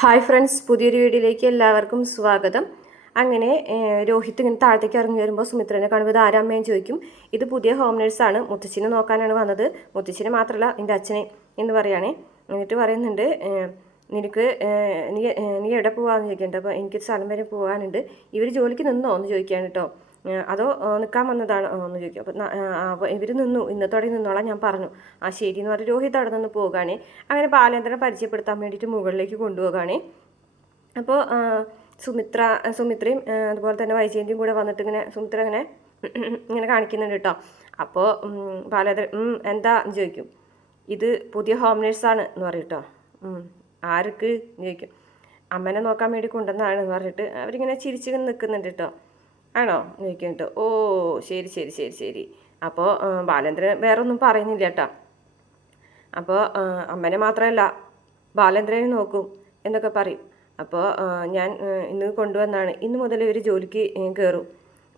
Hi friends പുതിയൊരു വീഡിയോയിലേക്ക് എല്ലാവർക്കും സ്വാഗതം. അങ്ങനെ രോഹിത് ഇങ്ങനെ താഴത്തേക്ക് ഇറങ്ങി വരുമ്പോൾ സുമിത്രനെ കാണുമ്പോൾ ഇത് ചോദിക്കും. ഇത് പുതിയ ഹോം നേഴ്സാണ് മുത്തച്ഛനെ നോക്കാനാണ് വന്നത്. മുത്തച്ഛനെ മാത്രമല്ല എന്റെ അച്ഛനെ എന്ന് പറയുകയാണേ എന്നിട്ട് പറയുന്നുണ്ട് നിനക്ക് നീ നീ എവിടെ പോകാമെന്ന് ചോദിക്കുന്നുണ്ട് അപ്പോൾ എനിക്ക് സ്ഥലം വരെ പോകാനുണ്ട് ഇവർ ജോലിക്ക് നിന്നോ എന്ന് ചോദിക്കുകയാണ് കേട്ടോ അതോ നിൽക്കാൻ വന്നതാണ് എന്ന് ചോദിക്കും. അപ്പം അപ്പോൾ ഇവർ നിന്നു ഇന്നത്തോടെ നിന്നോളാം ഞാൻ പറഞ്ഞു. ആ ശരി എന്ന് പറഞ്ഞ് രോഹിത് അവിടെ നിന്ന് പോകുകയാണേ അങ്ങനെ ബാലേന്ദ്രനെ പരിചയപ്പെടുത്താൻ വേണ്ടിയിട്ട് മുകളിലേക്ക് കൊണ്ടുപോകുകയാണേ അപ്പോൾ സുമിത്ര സുമിത്രയും അതുപോലെ തന്നെ വൈജയന്തിയും കൂടെ വന്നിട്ട് ഇങ്ങനെ സുമിത്ര ഇങ്ങനെ ഇങ്ങനെ കാണിക്കുന്നുണ്ട് കേട്ടോ. അപ്പോൾ ബാലേന്ദ്രൻ "ഉം, എന്താ എന്ന് ചോദിക്കും. ഇത് പുതിയ ഹോം നേഴ്സാണ് എന്ന് പറയും കേട്ടോ. ആർക്ക് ചോദിക്കും. അമ്മനെ നോക്കാൻ വേണ്ടി കൊണ്ടുവന്നതാണ് എന്ന് പറഞ്ഞിട്ട് അവരിങ്ങനെ ചിരിച്ചിങ്ങനെ നിൽക്കുന്നുണ്ട് കേട്ടോ. ആണോ? ചോദിക്കുന്നുണ്ട് ഓ ശരി ശരി ശരി ശരി. അപ്പോൾ ബാലേന്ദ്രൻ വേറെ ഒന്നും പറയുന്നില്ല കേട്ടോ. അപ്പോൾ അമ്മനെ മാത്രമല്ല ബാലേന്ദ്രനെ നോക്കും എന്നൊക്കെ പറയും. അപ്പോൾ ഞാൻ ഇന്ന് കൊണ്ടുവന്നാണ്. ഇന്ന് മുതൽ ഒരു ജോലിക്ക് കയറും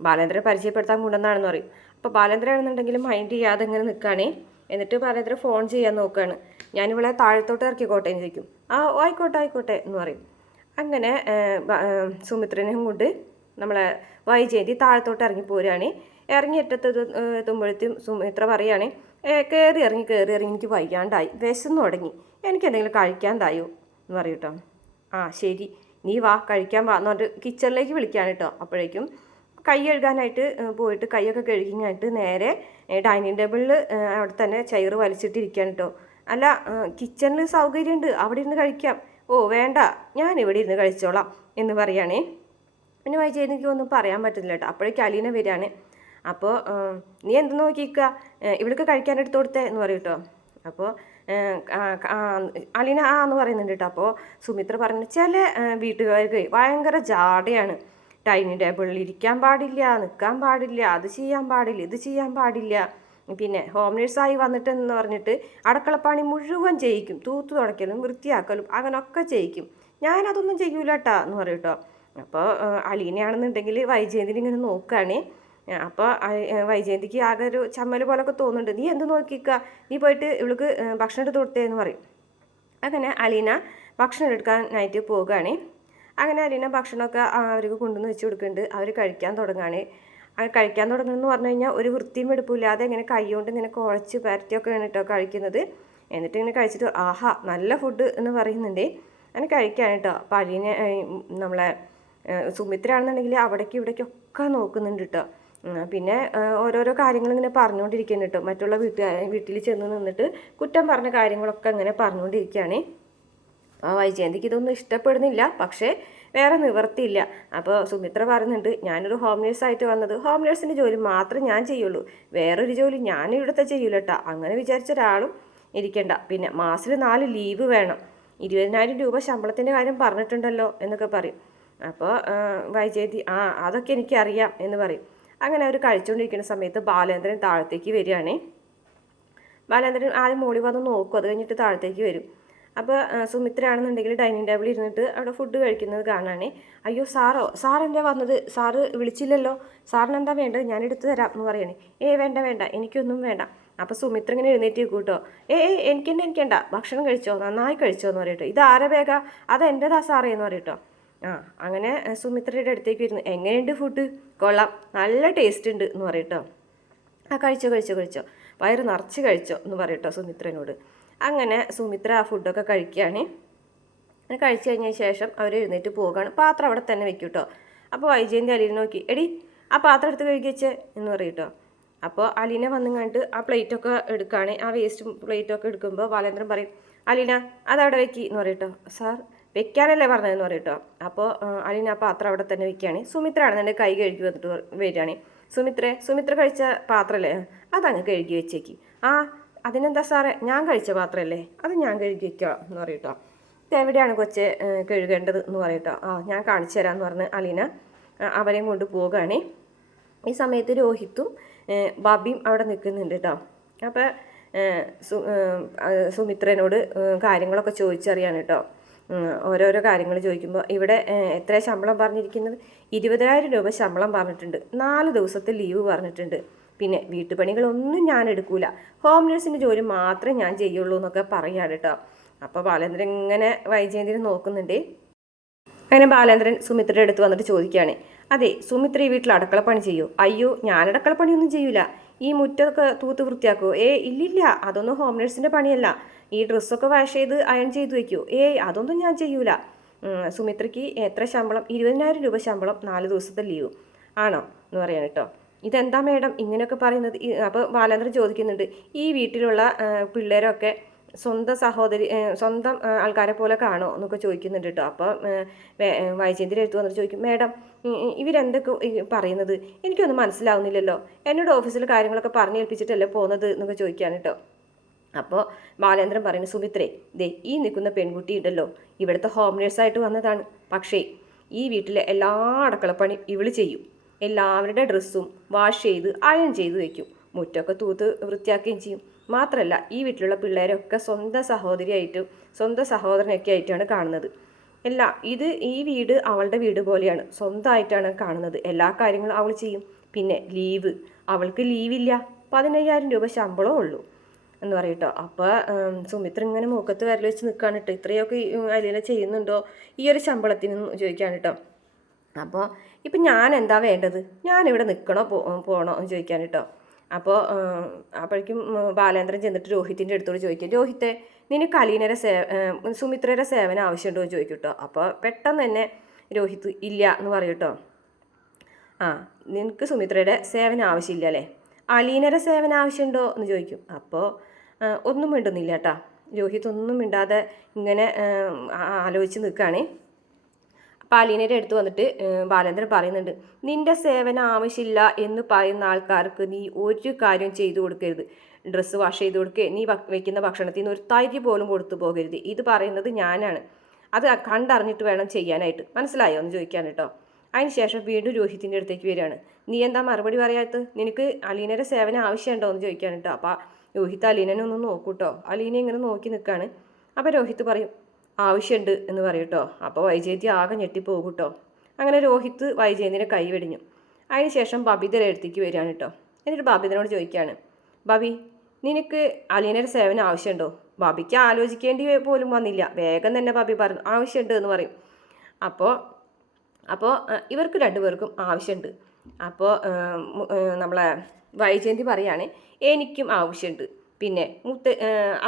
ബാലേന്ദ്രനെ പരിചയപ്പെടുത്താൻ കൊണ്ടുവന്നാണെന്ന് പറയും. അപ്പോൾ ബാലേന്ദ്രൻ ആണെന്നുണ്ടെങ്കിൽ മൈൻഡ് ചെയ്യാതെ ഇങ്ങനെ നിൽക്കുകയാണേ എന്നിട്ട് ബാലേന്ദ്രൻ ഫോൺ ചെയ്യാൻ നോക്കുകയാണ് ഞാനിവിടെ താഴത്തോട്ട് ഇറക്കിക്കോട്ടെ എന്ന് ചോദിക്കും. ആ ആയിക്കോട്ടെ ആയിക്കോട്ടെ എന്ന് പറയും. അങ്ങനെ സുമിത്രനെയും കൊണ്ട് നമ്മളെ വൈജയന്തി താഴത്തോട്ട് ഇറങ്ങി പോരുകയാണ് ഇറങ്ങി അറ്റത്ത് എത്തുമ്പോഴത്തേക്കും സുമിത്ര പറയുകയാണ് കയറി ഇറങ്ങി കയറി ഇറങ്ങി എനിക്ക് വയ്യാണ്ടായി വിശന്ന് തുടങ്ങി എനിക്ക് എന്തെങ്കിലും കഴിക്കാൻ തായോ? എന്ന് പറയും കേട്ടോ. ആ ശരി നീ വാ കഴിക്കാൻ വാ എന്ന് പറഞ്ഞിട്ട് കിച്ചണിലേക്ക് വിളിക്കുകയാണ് കേട്ടോ. അപ്പോഴേക്കും കൈ കഴുകാനായിട്ട് പോയിട്ട് കൈയൊക്കെ കഴുകിങ്ങായിട്ട് നേരെ ഡൈനിങ് ടേബിളിൽ അവിടെ തന്നെ ചെയർ വലിച്ചിട്ടിരിക്കുകയാണ് കേട്ടോ. അല്ല കിച്ചണിൽ സൗകര്യമുണ്ട് അവിടെ ഇരുന്ന് കഴിക്കാം. ഓ വേണ്ട ഞാൻ ഇവിടെ ഇരുന്ന് കഴിച്ചോളാം എന്ന് പറയുകയാണേ പിന്നെ എനിക്ക് ഒന്നും പറയാൻ പറ്റുന്നില്ല കേട്ടോ. അപ്പോഴേക്കും അലീന വരികയാണ്. അപ്പോൾ നീ എന്ത് നോക്കിക്കുക ഇവിടേക്ക് കഴിക്കാൻ എടുത്ത് കൊടുത്തേ എന്ന് പറയും കേട്ടോ. അപ്പോൾ അലീന ആ എന്ന് പറയുന്നുണ്ട് കേട്ടോ. അപ്പോൾ സുമിത്ര പറഞ്ഞു ചില വീട്ടുകാർക്ക് ഭയങ്കര ജാടയാണ്. ഡൈനിങ് ടേബിളിൽ ഇരിക്കാൻ പാടില്ല നിൽക്കാൻ പാടില്ല അത് ചെയ്യാൻ പാടില്ല ഇത് ചെയ്യാൻ പാടില്ല. പിന്നെ ഹോം നേഴ്സായി വന്നിട്ടെന്ന് പറഞ്ഞിട്ട് അടുക്കളപ്പണി മുഴുവൻ ചെയ്യിക്കും. തൂത്തു തുടയ്ക്കലും വൃത്തിയാക്കലും അങ്ങനെയൊക്കെ ചെയ്യിക്കും. ഞാനതൊന്നും ചെയ്യൂല കേട്ടോ എന്ന് പറയും കേട്ടോ. അപ്പോൾ അലീനയാണെന്നുണ്ടെങ്കിൽ വൈജയന്തിനെ ഇങ്ങനെ നോക്കുകയാണ്. അപ്പോൾ വൈജയന്തിക്ക് ആകെ ഒരു ചമ്മൽ പോലൊക്കെ തോന്നുന്നുണ്ട്. നീ എന്ത് നോക്കിക്കുക നീ പോയിട്ട് ഇവൾക്ക് ഭക്ഷണം എടുത്ത് കൊടുത്തേ എന്ന് പറയും. അങ്ങനെ അലീന ഭക്ഷണം എടുക്കാനായിട്ട് പോവുകയാണ്. അങ്ങനെ അലീന ഭക്ഷണമൊക്കെ അവർക്ക് കൊണ്ടുവന്ന് വെച്ച് കൊടുക്കുന്നുണ്ട്. അവർ കഴിക്കാൻ തുടങ്ങുകയാണ്. അങ്ങനെ കഴിക്കാൻ തുടങ്ങുന്നു പറഞ്ഞു കഴിഞ്ഞാൽ ഒരു വൃത്തിയും എടുപ്പില്ലാതെ ഇങ്ങനെ കൈകൊണ്ട് ഇങ്ങനെ കുഴച്ച് പരറ്റിയൊക്കെ കേട്ടോ കഴിക്കുന്നത്. എന്നിട്ട് ഇങ്ങനെ കഴിച്ചിട്ട് ആഹാ നല്ല ഫുഡ് എന്ന് പറയുന്നുണ്ട്. അങ്ങനെ കഴിക്കാൻ കേട്ടോ. അപ്പോൾ അലീന നമ്മളെ ഏ, സുമിത്ര ആണെന്നുണ്ടെങ്കിൽ അവിടേക്ക് ഇവിടേക്കൊക്കെ നോക്കുന്നുണ്ട് കേട്ടോ പിന്നെ ഓരോരോ കാര്യങ്ങൾ ഇങ്ങനെ പറഞ്ഞുകൊണ്ടിരിക്കുന്നുണ്ട് കേട്ടോ മറ്റുള്ള വീട്ടുകാർ വീട്ടിൽ ചെന്ന് നിന്നിട്ട് കുറ്റം പറഞ്ഞ കാര്യങ്ങളൊക്കെ ഇങ്ങനെ പറഞ്ഞുകൊണ്ടിരിക്കുകയാണ്. ആ വൈജയന്തിക്ക് ഇതൊന്നും ഇഷ്ടപ്പെടുന്നില്ല. പക്ഷേ വേറെ നിവർത്തിയില്ല. അപ്പോൾ സുമിത്ര പറയുന്നുണ്ട് ഞാനൊരു ഹോം നേഴ്സായിട്ട് വന്നത് ഹോം നേഴ്സിന്റെ ജോലി മാത്രമേ ഞാൻ ചെയ്യുള്ളൂ. വേറൊരു ജോലി ഞാൻ ഇവിടുത്തെ ചെയ്യൂല കേട്ടോ അങ്ങനെ വിചാരിച്ച ഒരാളും ഇരിക്കണ്ട. പിന്നെ മാസത്തിൽ നാല് ലീവ് വേണം. ഇരുപതിനായിരം രൂപ ശമ്പളത്തിന്റെ കാര്യം പറഞ്ഞിട്ടുണ്ടല്ലോ എന്നൊക്കെ പറയും. അപ്പോൾ വൈജയന്തി ആ അതൊക്കെ എനിക്കറിയാം എന്ന് പറയും. അങ്ങനെ അവർ കഴിച്ചുകൊണ്ടിരിക്കുന്ന സമയത്ത് ബാലേന്ദ്രൻ താഴത്തേക്ക് വരികയാണേ. ബാലേന്ദ്രൻ ആദ്യം മോളി വന്ന് നോക്കും അത് കഴിഞ്ഞിട്ട് താഴത്തേക്ക് വരും. അപ്പോൾ സുമിത്ര ആണെന്നുണ്ടെങ്കിൽ ഡൈനിങ് ടേബിളിൽ ഇരുന്നിട്ട് അവിടെ ഫുഡ് കഴിക്കുന്നത് കാണാനേ അയ്യോ സാറോ എന്താ വന്നത്? സാറ് വിളിച്ചില്ലല്ലോ. സാറിന് എന്താ വേണ്ടത്? ഞാൻ എടുത്തു തരാം എന്ന് പറയണേ. ഏ വേണ്ട വേണ്ട എനിക്കൊന്നും വേണ്ട. അപ്പോൾ സുമിത്ര ഇങ്ങനെ എഴുന്നേറ്റ് കൂട്ടോ. ഏ ഏ എനിക്കെന്നെ എനിക്കണ്ട ഭക്ഷണം കഴിച്ചോ? നന്നായി കഴിച്ചോ എന്ന് പറയട്ടോ ഇത് ആരെ വേഗ അത് എന്റെതാ സാറേ എന്ന് പറയട്ടോ ആ അങ്ങനെ സുമിത്രയുടെ അടുത്തേക്ക് വരുന്നു. എങ്ങനെയുണ്ട് ഫുഡ് കൊള്ളാം. നല്ല ടേസ്റ്റ് ഉണ്ട് എന്ന് പറയട്ടോ. ആ കഴിച്ചോ കഴിച്ചോ കഴിച്ചോ. വയറ് നിറച്ച് കഴിച്ചോ എന്ന് പറയട്ടോ സുമിത്രനോട്. അങ്ങനെ സുമിത്ര ആ ഫുഡൊക്കെ കഴിക്കുകയാണ്. അങ്ങനെ കഴിച്ചു കഴിഞ്ഞ ശേഷം അവർ എഴുന്നേറ്റ് പോവുകയാണ്. പാത്രം അവിടെ തന്നെ വെക്കും കേട്ടോ അപ്പോൾ വൈജയന്റെ അലീനെ നോക്കി. എടി ആ പാത്രം എടുത്ത് കഴുകി വെച്ചേ എന്ന് പറയട്ടോ. അപ്പോൾ അലീന വന്നു കണ്ടിട്ട് ആ പ്ലേറ്റൊക്കെ എടുക്കുകയാണ്. ആ വേസ്റ്റ് പ്ലേറ്റൊക്കെ എടുക്കുമ്പോൾ ബാലേന്ദ്രൻ പറയും അലീന അതവിടെ വെക്കി എന്ന് പറയട്ടോ. സാർ വെക്കാനല്ലേ പറഞ്ഞതെന്ന് പറയും കേട്ടോ അപ്പോൾ അലീന പാത്രം അവിടെ തന്നെ വെക്കുകയാണ്. സുമിത്ര ആണെന്നുണ്ടെങ്കിൽ കൈ കഴുകി വന്നിട്ട് വരികയാണ്. സുമിത്രേ സുമിത്ര കഴിച്ച പാത്രമല്ലേ അതങ്ങ് കഴുകി വെച്ചേക്ക്. ആ അതിനെന്താ സാറേ? ഞാൻ കഴിച്ച പാത്രമല്ലേ അത് ഞാൻ കഴുകി വെക്കാം എന്ന് പറയട്ടോ. എവിടെയാണ് കൊച്ചെ കഴുകേണ്ടത് എന്ന് പറയട്ടോ. ആ ഞാൻ കാണിച്ചു തരാമെന്ന് പറഞ്ഞ് അലീന അവരെയും കൊണ്ട് പോവുകയാണ്. ഈ സമയത്ത് രോഹിത്തും ബാബിയും അവിടെ നിൽക്കുന്നുണ്ട് കേട്ടോ. അപ്പോൾ സുമിത്രനോട് കാര്യങ്ങളൊക്കെ ചോദിച്ചറിയാണ് കേട്ടോ. ഓരോരോ കാര്യങ്ങൾ ചോദിക്കുമ്പോൾ ഇവിടെ എത്ര ശമ്പളം പറഞ്ഞിരിക്കുന്നത്? ഇരുപതിനായിരം രൂപ ശമ്പളം പറഞ്ഞിട്ടുണ്ട്. നാല് ദിവസത്തെ ലീവ് പറഞ്ഞിട്ടുണ്ട്. പിന്നെ വീട്ടുപണികളൊന്നും ഞാൻ എടുക്കൂല. ഹോം നേഴ്സിന്റെ ജോലി മാത്രമേ ഞാൻ ചെയ്യുള്ളൂ എന്നൊക്കെ പറയാണ് കേട്ടോ. അപ്പോൾ ബാലേന്ദ്രൻ ഇങ്ങനെ വൈജയന്തിനെ നോക്കുന്നുണ്ട്. അങ്ങനെ ബാലേന്ദ്രൻ സുമിത്രയുടെ അടുത്ത് വന്നിട്ട് ചോദിക്കുകയാണ്. അതെ സുമിത്ര ഈ വീട്ടിൽ അടുക്കളപ്പണി ചെയ്യൂ? അയ്യോ ഞാൻ അടുക്കളപ്പണിയൊന്നും ചെയ്യൂല. ഈ മുറ്റമൊക്കെ തൂത്ത് വൃത്തിയാക്കുമോ ഏ ഇല്ലില്ല അതൊന്നും ഹോം നേഴ്സിന്റെ പണിയല്ല. ഈ ഡ്രസ്സൊക്കെ വാഷ് ചെയ്ത് അയൺ ചെയ്ത് വെക്കൂ. ഏയ് അതൊന്നും ഞാൻ ചെയ്യൂല. സുമിത്രയ്ക്ക് എത്ര ശമ്പളം? ഇരുപതിനായിരം രൂപ ശമ്പളം നാല് ദിവസത്തെ ലീവ്. ആണോ? എന്ന് പറയാൻ കേട്ടോ. ഇതെന്താ മേഡം ഇങ്ങനെയൊക്കെ പറയുന്നത്? അപ്പോൾ ബാലേന്ദ്രൻ ചോദിക്കുന്നുണ്ട്. ഈ വീട്ടിലുള്ള പിള്ളേരൊക്കെ സ്വന്തം സഹോദരി സ്വന്തം ആൾക്കാരെ പോലെ കാണോ എന്നൊക്കെ ചോദിക്കുന്നുണ്ട് കേട്ടോ. അപ്പോൾ വൈജയന്തിരി എടുത്തു വന്നിട്ട് ചോദിക്കും മേഡം ഇവരെന്തൊക്കെ പറയുന്നത്? എനിക്കൊന്നും മനസ്സിലാവുന്നില്ലല്ലോ. എന്നോട് ഓഫീസിൽ കാര്യങ്ങളൊക്കെ പറഞ്ഞേൽപ്പിച്ചിട്ടല്ലേ പോകുന്നത്? എന്നൊക്കെ ചോദിക്കാൻ കേട്ടോ. അപ്പോൾ ബാലേന്ദ്രൻ പറയുന്നു സുമിത്രേ ദേ ഈ നിൽക്കുന്ന പെൺകുട്ടി ഉണ്ടല്ലോ ഇവിടുത്തെ ഹോം നേഴ്സായിട്ട് വന്നതാണ്. പക്ഷേ ഈ വീട്ടിലെ എല്ലാ അടക്കളപ്പണി ഇവൾ ചെയ്യും. എല്ലാവരുടെ ഡ്രസ്സും വാഷ് ചെയ്ത് അയൺ ചെയ്ത് വയ്ക്കും മുറ്റമൊക്കെ തൂത്ത് വൃത്തിയാക്കുകയും ചെയ്യും. മാത്രമല്ല ഈ വീട്ടിലുള്ള പിള്ളേരൊക്കെ സ്വന്തം സഹോദരിയായിട്ടും സ്വന്തം സഹോദരനൊക്കെ ആയിട്ടാണ് കാണുന്നത്. അല്ല ഇത് ഈ വീട് അവളുടെ വീട് പോലെയാണ്. സ്വന്തമായിട്ടാണ് കാണുന്നത്. എല്ലാ കാര്യങ്ങളും അവൾ ചെയ്യും. പിന്നെ ലീവ് അവൾക്ക് ലീവില്ല പതിനയ്യായിരം രൂപ ശമ്പളമേ ഉള്ളൂ. എന്ന് പറയട്ടോ അപ്പോൾ സുമിത്ര ഇങ്ങനെ മൂക്കത്ത് വരൽ വെച്ച് നിൽക്കുകയാണ് കേട്ടോ ഇത്രയൊക്കെ അലീല ചെയ്യുന്നുണ്ടോ? ഈ ഒരു ശമ്പളത്തിന് ചോദിക്കുകയാണ് കേട്ടോ അപ്പോൾ ഇപ്പം ഞാൻ എന്താ വേണ്ടത്? ഇവിടെ നിൽക്കണോ പോ പോകണോ എന്ന് ചോദിക്കാൻ കേട്ടോ അപ്പോൾ അപ്പോഴേക്കും ബാലേന്ദ്രൻ ചെന്നിട്ട് രോഹിത്തിന്റെ അടുത്തോട് ചോദിക്കും. രോഹിത്തെ നിനക്ക് അലീനയുടെ സേ സുമിത്രയുടെ സേവനം ആവശ്യമുണ്ടോ എന്ന് ചോദിക്കും കേട്ടോ അപ്പോൾ പെട്ടെന്ന് തന്നെ രോഹിത്ത് ഇല്ല എന്ന് പറയും കേട്ടോ ആ നിനക്ക് സുമിത്രയുടെ സേവനം ആവശ്യമില്ല അല്ലേ? അലീനയുടെ സേവനം ആവശ്യമുണ്ടോ? എന്ന് ചോദിക്കും. അപ്പോൾ ഒന്നും മിണ്ടുന്നില്ല കേട്ടാ. രോഹിത് ഒന്നും മിണ്ടാതെ ഇങ്ങനെ ആലോചിച്ച് നിൽക്കുകയാണേ. അപ്പോൾ അലീനയുടെ അടുത്ത് വന്നിട്ട് ബാലേന്ദ്രൻ പറയുന്നുണ്ട് നിന്റെ സേവനം ആവശ്യമില്ല എന്ന് പറയുന്ന ആൾക്കാർക്ക് നീ ഒരു കാര്യം ചെയ്തു കൊടുക്കരുത്. ഡ്രസ്സ് വാഷ് ചെയ്ത് കൊടുക്കുക നീ വെക്കുന്ന ഭക്ഷണത്തിൽ നിന്ന് ഒരു തൈര് പോലും കൊടുത്തു പോകരുത്. ഇത് പറയുന്നത് ഞാനാണ്. അത് കണ്ടറിഞ്ഞിട്ട് വേണം ചെയ്യാനായിട്ട്. മനസ്സിലായോ? എന്ന് ചോദിക്കാൻ കേട്ടോ. അതിന് ശേഷം വീണ്ടും രോഹിത്തിന്റെ അടുത്തേക്ക് വരികയാണ്. നീ എന്താ മറുപടി പറയാത്തത്? നിനക്ക് അലീനയുടെ സേവനം ആവശ്യമുണ്ടോ? എന്ന് ചോദിക്കാൻ കേട്ടോ. അപ്പോൾ രോഹിത്ത് അലീനനെ ഒന്ന് നോക്കൂട്ടോ. അലീന ഇങ്ങനെ നോക്കി നിൽക്കുകയാണ് അപ്പോൾ രോഹിത് പറയും ആവശ്യമുണ്ട് എന്ന് പറയും കേട്ടോ അപ്പോൾ വൈജയന്തി ആകെ ഞെട്ടിപ്പോകും കേട്ടോ അങ്ങനെ രോഹിത് വൈജയന്തിനെ കൈ വെടിഞ്ഞു. അതിന് ശേഷം ബബിതയുടെ അടുത്തേക്ക് വരികയാണ് കേട്ടോ എന്നിട്ട് ബബിതനോട് ചോദിക്കുകയാണ് ബബി നിനക്ക് അലീനയുടെ സേവനം ആവശ്യമുണ്ടോ? ബബിക്ക് ആലോചിക്കേണ്ടി പോലും വന്നില്ല. വേഗം തന്നെ ബബി പറഞ്ഞു ആവശ്യമുണ്ട് എന്ന് പറയും. അപ്പോൾ അപ്പോൾ ഇവർക്ക് രണ്ടുപേർക്കും ആവശ്യമുണ്ട് അപ്പോൾ നമ്മളെ വൈജയന്തി പറയാണ് എനിക്കും ആവശ്യമുണ്ട് പിന്നെ മുത്ത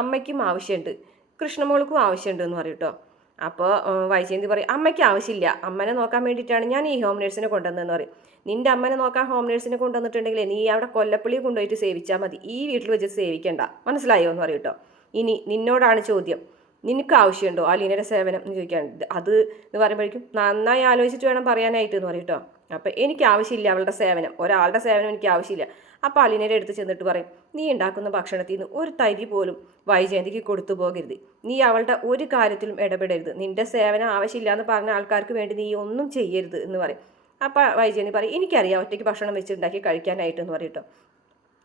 അമ്മയ്ക്കും ആവശ്യമുണ്ട് കൃഷ്ണമോൾക്കും ആവശ്യമുണ്ട് എന്ന് പറയും കേട്ടോ അപ്പോൾ വൈജയന്തി പറയും അമ്മയ്ക്ക് ആവശ്യമില്ല. അമ്മനെ നോക്കാൻ വേണ്ടിയിട്ടാണ് ഞാൻ ഈ ഹോം നേഴ്സിനെ കൊണ്ടുവന്നതെന്ന് പറയും. നിന്റെ അമ്മനെ നോക്കാൻ ഹോം നേഴ്സിനെ കൊണ്ടുവന്നിട്ടുണ്ടെങ്കിൽ നീ അവിടെ കൊല്ലപ്പള്ളി കൊണ്ടുപോയിട്ട് സേവിച്ചാൽ മതി. ഈ വീട്ടിൽ വെച്ച് സേവിക്കണ്ട. മനസ്സിലായോ എന്ന് പറയും കേട്ടോ ഇനി നിന്നോടാണ് ചോദ്യം. നിനക്ക് ആവശ്യമുണ്ടോ? അലീനയുടെ സേവനം എന്ന് ചോദിക്കാൻ അത് എന്ന് പറയുമ്പോഴേക്കും നന്നായി ആലോചിച്ചിട്ട് വേണം പറയാനായിട്ട് എന്ന് പറയും കേട്ടോ അപ്പം എനിക്ക് ആവശ്യമില്ല അവളുടെ സേവനം. ഒരാളുടെ സേവനം എനിക്ക് ആവശ്യമില്ല അപ്പോൾ അലിനേരെ അടുത്ത് ചെന്നിട്ട് പറയും നീ ഉണ്ടാക്കുന്ന ഭക്ഷണത്തിൽ നിന്ന് ഒരു തരി പോലും വൈജയന്തിക്ക് കൊടുത്തു പോകരുത്. നീ അവളുടെ ഒരു കാര്യത്തിലും ഇടപെടരുത്. നിന്റെ സേവനം ആവശ്യമില്ല എന്ന് പറഞ്ഞ ആൾക്കാർക്ക് വേണ്ടി നീ ഒന്നും ചെയ്യരുത് എന്ന് പറയും. അപ്പോൾ വൈജയന്തി പറയും എനിക്കറിയാം ഒറ്റയ്ക്ക് ഭക്ഷണം വെച്ചുണ്ടാക്കി കഴിക്കാനായിട്ടെന്ന് പറയും കേട്ടോ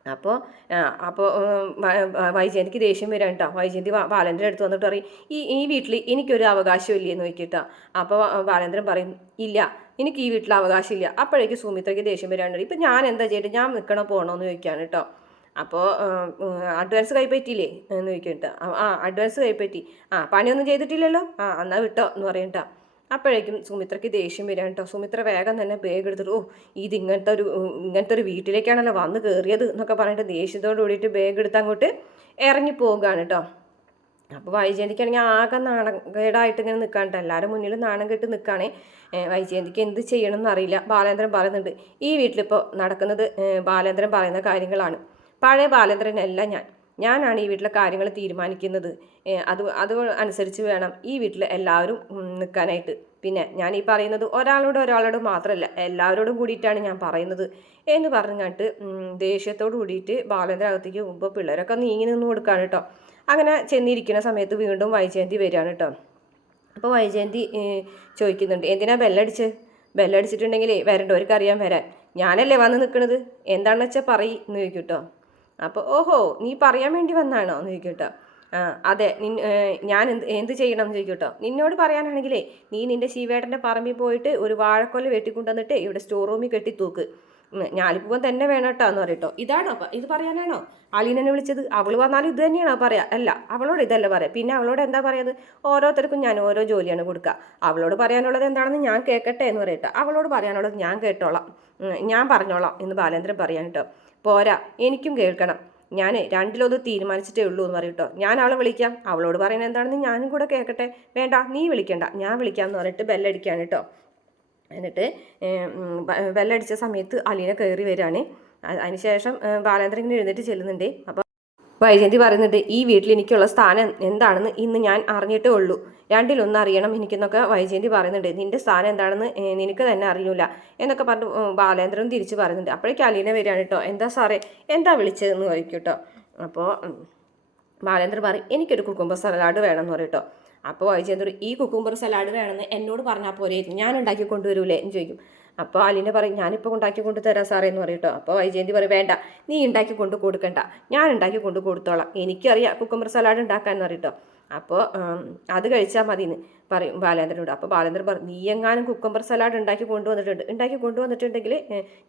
അപ്പോൾ അപ്പോൾ വൈജയന്തിക്ക് ദേഷ്യം വരാൻ കേട്ടോ വൈജയന്തി ബാലേന്ദ്രൻ അടുത്ത് വന്നിട്ട് പറയും ഈ ഈ വീട്ടിൽ എനിക്കൊരു അവകാശം ഇല്ലേ എന്ന് നോക്കിയിട്ടാ അപ്പോൾ ബാലേന്ദ്രൻ പറയും ഇല്ല എനിക്ക് ഈ വീട്ടിൽ അവകാശം ഇല്ല അപ്പോഴേക്ക് സുമിത്രയ്ക്ക് ദേഷ്യം വരാണ്ട് ഇപ്പം ഞാൻ എന്താ ചെയ്യട്ടെ? ഞാൻ നിൽക്കണോ പോകണോ എന്ന് ചോദിക്കുകയാണ് കേട്ടോ അപ്പോൾ അഡ്വാൻസ് കൈപ്പറ്റിയില്ലേ എന്ന് ചോദിക്കും കേട്ടോ ആ അഡ്വാൻസ് കൈപ്പറ്റി. ആ പണിയൊന്നും ചെയ്തിട്ടില്ലല്ലോ? ആ എന്നാൽ വിട്ടോ എന്ന് പറയും കേട്ടോ അപ്പോഴേക്കും സുമിത്രയ്ക്ക് ദേഷ്യം വരാൻ കേട്ടോ. സുമിത്ര വേഗം തന്നെ ബാഗ് എടുത്തിട്ട് ഓ ഇത് ഇങ്ങനത്തെ ഒരു ഇങ്ങനത്തെ ഒരു വീട്ടിലേക്കാണല്ലോ വന്ന് കയറിയത് എന്നൊക്കെ പറഞ്ഞിട്ട് ദേഷ്യത്തോട് കൂടിയിട്ട് ബാഗ് എടുത്ത് അങ്ങോട്ട് ഇറങ്ങി പോകുകയാണ് കേട്ടോ. അപ്പോൾ വൈജയന്തിക്കാണെങ്കിൽ ആകെ നാണകേടായിട്ട് ഇങ്ങനെ നിൽക്കാണ്ട് എല്ലാവരും മുന്നിൽ നാണം കെട്ട് നിൽക്കുകയാണേ വൈജയന്തിക്ക് എന്ത് ചെയ്യണം എന്നറിയില്ല. ബാലേന്ദ്രൻ പറയുന്നുണ്ട് ഈ വീട്ടിലിപ്പോൾ നടക്കുന്നത് ബാലേന്ദ്രൻ പറയുന്ന കാര്യങ്ങളാണ്. പഴയ ബാലേന്ദ്രനല്ല ഞാൻ. ഞാനാണ് ഈ വീട്ടിലെ കാര്യങ്ങൾ തീരുമാനിക്കുന്നത്. അത് അത് അനുസരിച്ച് വേണം ഈ വീട്ടിൽ എല്ലാവരും നിൽക്കാനായിട്ട്. പിന്നെ ഞാൻ ഈ പറയുന്നത് ഒരാളോട് ഒരാളോട് മാത്രമല്ല എല്ലാവരോടും കൂടിയിട്ടാണ് ഞാൻ പറയുന്നത്. എന്ന് പറഞ്ഞിട്ട് ദേഷ്യത്തോട് കൂടിയിട്ട് ബാലന്റെ അകത്തേക്ക് മുമ്പ് പിള്ളേരൊക്കെ നീങ്ങി നിന്ന് കൊടുക്കാണ് കേട്ടോ. അങ്ങനെ ചെന്നിരിക്കുന്ന സമയത്ത് വീണ്ടും വൈജയന്തി വരികയാണ് കേട്ടോ. അപ്പോൾ വൈജയന്തി ചോദിക്കുന്നുണ്ട് എന്തിനാ ബെല്ലടിച്ച്? ബെല്ലടിച്ചിട്ടുണ്ടെങ്കിലേ വരണ്ടവർക്ക് അറിയാൻ വരാൻ. ഞാനല്ലേ വന്ന് നിൽക്കുന്നത് എന്താണെന്ന് വെച്ചാൽ പറയി എന്ന് ചോദിക്കും കേട്ടോ. അപ്പോൾ ഓഹോ നീ പറയാൻ വേണ്ടി വന്നാണോ എന്ന് ചോദിക്കട്ടോ. അതെ നിൻ ഞാൻ എന്ത് എന്ത് ചെയ്യണം എന്ന് ചോദിക്കട്ടോ. കേട്ടോ നിന്നോട് പറയാനാണെങ്കിലേ നീ നിന്റെ ശിവേട്ടന്റെ പറമ്പിൽ പോയിട്ട് ഒരു വാഴക്കൊല വെട്ടിക്കൊണ്ടുവന്നിട്ട് ഇവിടെ സ്റ്റോർ റൂമിൽ കെട്ടി തൂക്ക്. ഞാലിപ്പൂവൻ തന്നെ വേണം കേട്ടോ എന്ന് പറയട്ടോ. ഇതാണോ? ഇത് പറയാനാണോ? അലീനനെ വിളിച്ചത്. അവൾ വന്നാലും ഇത് തന്നെയാണോ പറയാ? അല്ല അവളോട് ഇതല്ല പറയാം. പിന്നെ അവളോട് എന്താ പറയുന്നത് ഓരോരുത്തർക്കും ഞാൻ ഓരോ ജോലിയാണ് കൊടുക്കുക അവളോട് പറയാനുള്ളത് എന്താണെന്ന് ഞാൻ കേൾക്കട്ടെ എന്ന് പറയട്ടെ. അവളോട് പറയാനുള്ളത് ഞാൻ കേട്ടോളാം. ഞാൻ പറഞ്ഞോളാം എന്ന് ബാലേന്ദ്രൻ പറയാൻ കേട്ടോ. പോരാ എനിക്കും കേൾക്കണം. ഞാൻ രണ്ടിലൊന്ന് തീരുമാനിച്ചിട്ടേ ഉള്ളൂ എന്ന് പറയട്ടോ ഞാൻ അവളെ വിളിക്കാം. അവളോട് പറയുന്നത് എന്താണെന്ന് ഞാനും കൂടെ കേൾക്കട്ടെ. വേണ്ട നീ വിളിക്കണ്ട. ഞാൻ വിളിക്കാം എന്ന് പറഞ്ഞിട്ട് ബെല്ലടിക്കാണ് കേട്ടോ എന്നിട്ട് ബെല്ലടിച്ച സമയത്ത് അലീന കയറി വരികയാണ് അതിനുശേഷം ബാലേന്ദ്രൻ എഴുന്നേറ്റ് ചെല്ലുന്നുണ്ട്. അപ്പോൾ വൈജയന്തി പറയുന്നുണ്ട് ഈ വീട്ടിൽ എനിക്കുള്ള സ്ഥാനം എന്താണെന്ന് ഇന്ന് ഞാൻ അറിഞ്ഞിട്ടേ ഉള്ളൂ. രണ്ടിലൊന്ന് അറിയണം എനിക്കെന്നൊക്കെ വൈജയന്തി പറയുന്നുണ്ട്. നിന്റെ സ്ഥാനം എന്താണെന്ന് നിനക്ക് തന്നെ അറിയൂല എന്നൊക്കെ പറഞ്ഞ് ബാലേന്ദ്രൻ തിരിച്ച് പറയുന്നുണ്ട്. അപ്പോഴേക്കും അലീന വരികയാണ് കേട്ടോ. എന്താ സാറേ എന്താ വിളിച്ചതെന്ന് ചോദിക്കും കേട്ടോ അപ്പോൾ ബാലേന്ദ്രൻ പറയും എനിക്കൊരു കുക്കുംബർ സലാഡ് വേണമെന്ന് പറയും കേട്ടോ അപ്പോൾ വൈജേന്ദ്ര ഈ കുക്കുംബർ സലാഡ് വേണമെന്ന് എന്നോട് പറഞ്ഞാൽ പോരെ ഞാൻ ഉണ്ടാക്കി കൊണ്ടുവരൂലേ? എന്ന് ചോദിക്കും. അപ്പോൾ അലീന പറയും ഞാനിപ്പോൾ ഉണ്ടാക്കി കൊണ്ട് തരാം സാറേ എന്ന് പറയും അപ്പോൾ വൈജയന്തി പറയും വേണ്ട നീ ഉണ്ടാക്കി കൊണ്ട് കൊടുക്കണ്ട. ഞാൻ ഉണ്ടാക്കി കൊണ്ട് കൊടുത്തോളാം. എനിക്കറിയാം കുക്കുംബർ സലാഡ് ഉണ്ടാക്കാമെന്ന് പറയും കേട്ടോ. അപ്പോൾ അത് കഴിച്ചാൽ മതിയെന്ന് പറയും ബാലേന്ദ്രനോട്. അപ്പോൾ ബാലേന്ദ്രൻ പറയും നീ എങ്ങാനും കുക്കുമ്പർ സലാഡ് ഉണ്ടാക്കി കൊണ്ടുവന്നിട്ടുണ്ട് ഉണ്ടാക്കി കൊണ്ടുവന്നിട്ടുണ്ടെങ്കിൽ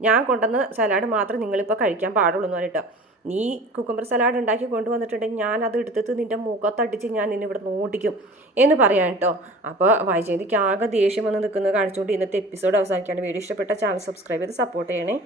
ഞാൻ കൊണ്ടുവന്ന സലാഡ് മാത്രം നിങ്ങളിപ്പോൾ കഴിക്കാൻ പാടുള്ളൂ എന്ന് പറയും കേട്ടോ. നീ കുക്കുംബർ സലാഡ് ഉണ്ടാക്കി കൊണ്ടുവന്നിട്ടുണ്ടെങ്കിൽ ഞാൻ അത് എടുത്തിട്ട് നിന്റെ മുഖത്തടിച്ച് ഞാൻ നിന്നെ ഇവിടെ ഓടിക്കും എന്ന് പറയാം കേട്ടോ. അപ്പോൾ വൈജയന്തിക്ക് ആകെ ദേഷ്യം വന്ന് നിൽക്കുന്നത് കാണിച്ചുകൊണ്ട് ഇന്നത്തെ എപ്പിസോഡ് അവസാനിക്കുകയാണ്. വീഡിയോ ഇഷ്ടപ്പെട്ട ചാനൽ സബ്സ്ക്രൈബ് ചെയ്ത് സപ്പോർട്ട് ചെയ്യണേ.